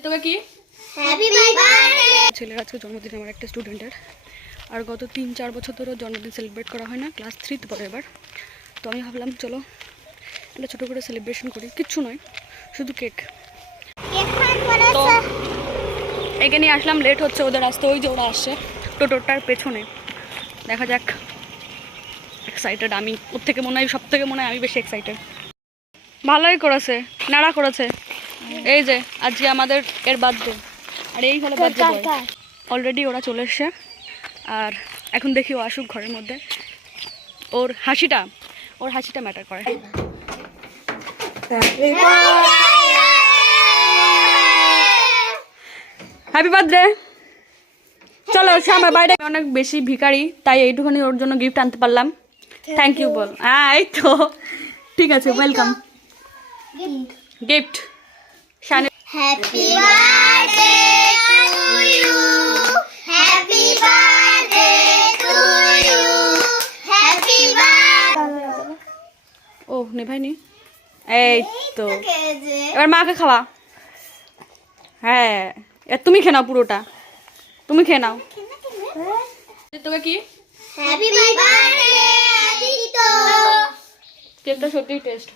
তোকে কি happy birthday. ছেলের আজকে জন্মদিন আমার একটা স্টুডেন্টের, আর গত 3-4 বছর ধরে জন্মদিন সেলিব্রেট করা হয় না, ক্লাস 3তে পড়ে এবার। তো আমি ভাবলাম চলো একটা ছোটো করে সেলিব্রেশন করি, কিচ্ছু নয় শুধু কেক। তো একে নিয়ে আসলাম, লেট হচ্ছে ওদের আসতে, ওই যে ওরা আসছে টোটোটার পেছনে। দেখা যাক, এক্সাইটেড আমি, ওর থেকে মনে হয় সব থেকে মনে হয় আমি বেশি এক্সাইটেড। ভালোই করেছে, নাড়া করেছে। এই যে আজকে আমাদের এর বার্থডে, আর এই হলো বার্থডে বয়। অলরেডি ওরা চলে এসছে, আর এখন দেখি ও আসুক ঘরের মধ্যে। ওর হাসিটা ম্যাটার করে। Happy birthday. চলো আমার বাইরে অনেক বেশি ভিখারি, তাই এইটুখানি ওর জন্য গিফট আনতে পারলাম। থ্যাংক ইউ বল। হ্যাঁ এই তো ঠিক আছে, welcome. Gift Happy birthday to you. Happy birthday to you. Happy birthday. ও নেভাইনি, এই তো এবার মাকে খাওয়া। হ্যাঁ তুমি খেয়ে নাও, পুরোটা তুমি খেয়ে নাও। তোকে কি Happy birthday Adito. কেকটা সত্যিই টেস্ট।